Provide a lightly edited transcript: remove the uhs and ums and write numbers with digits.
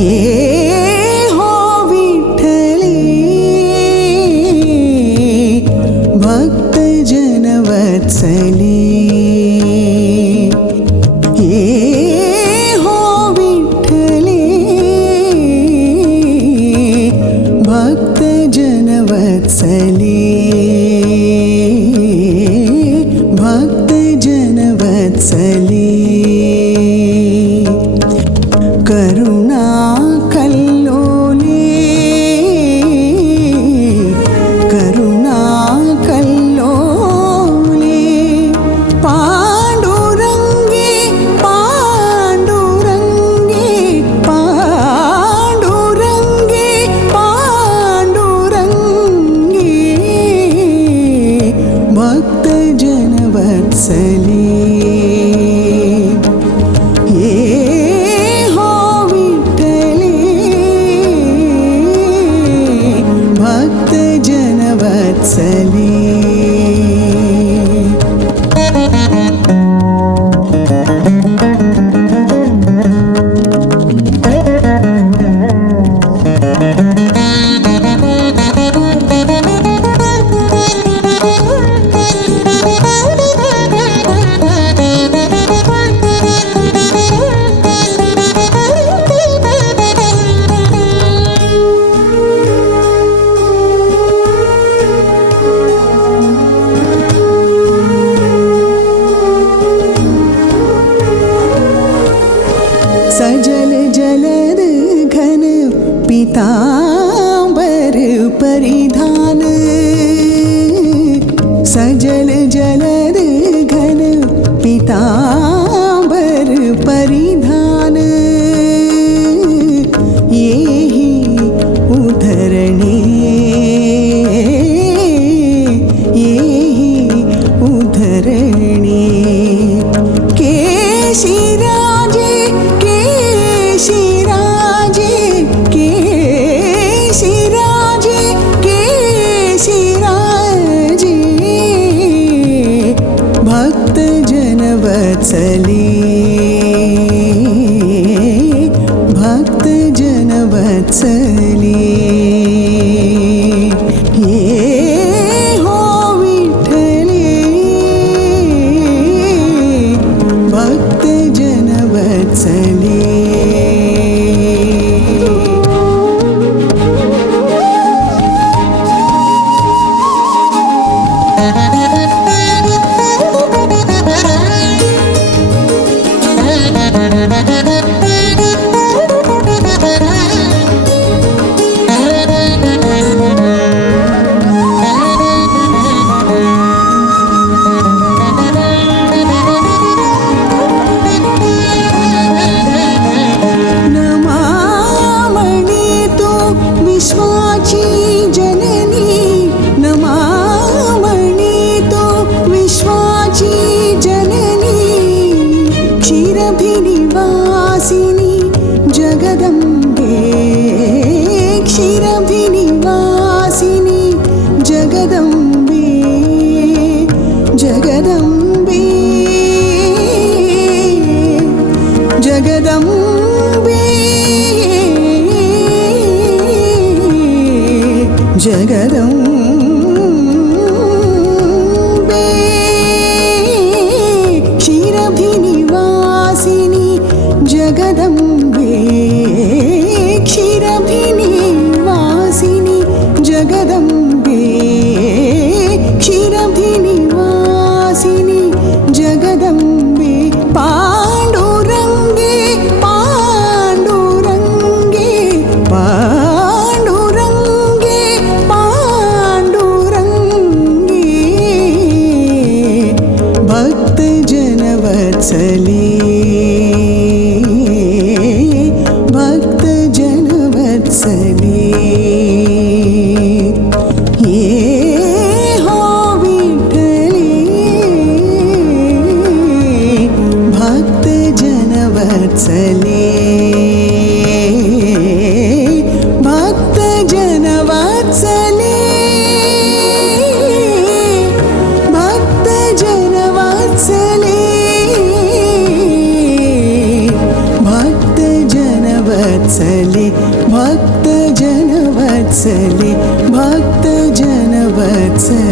ये हो विठ्ठले भक्त जन वत्सले, ये हो विठ्ठले भक्त जन वत्सले, भक्त जन वत्सले। करुणा कल्लोले, करुणा कल्लोले, पांडुरंगे पांडुरंगे पांडुरंगे पांडुरंगे, भक्त जन वत्सले। सजल जलद घन पीतांबर परिधान, सजल जलद घन पीतांबर परिधान, येहि उद्धरणे येहि उद्धरणे, केशिराजे केशिराजे केशिराजे केशिराजे, भक्त जन वत्सले, भक्त जन वत्सले। ये हो विठ्ठले भक्त जन वत्सले। विश्वाची जननी नमामणि तो विश्वाची जननी, क्षीरभिनिवासिनी जगदम्बे, क्षीरभिनिवासिनी जगदम्बे, जगदम्बे जगदम्बे जगदम्बे, क्षीरभिनिवासिनी जगदम्बे, क्षीरभिनिवासिनी जगदम्बे, क्षीरभिनिवासिनी जगदम्बे, पांडुरंगे पांडुरंगे पांडुरंगे पांडुरंगे, भक्त जन वत्सले, भक्त जन वत्सले। ये हो विठ्ठले भक्त जन वत्सले, भक्त जन वत्सले, भक्त जन वत्सले, भक्त जन वत्सले। वत्सले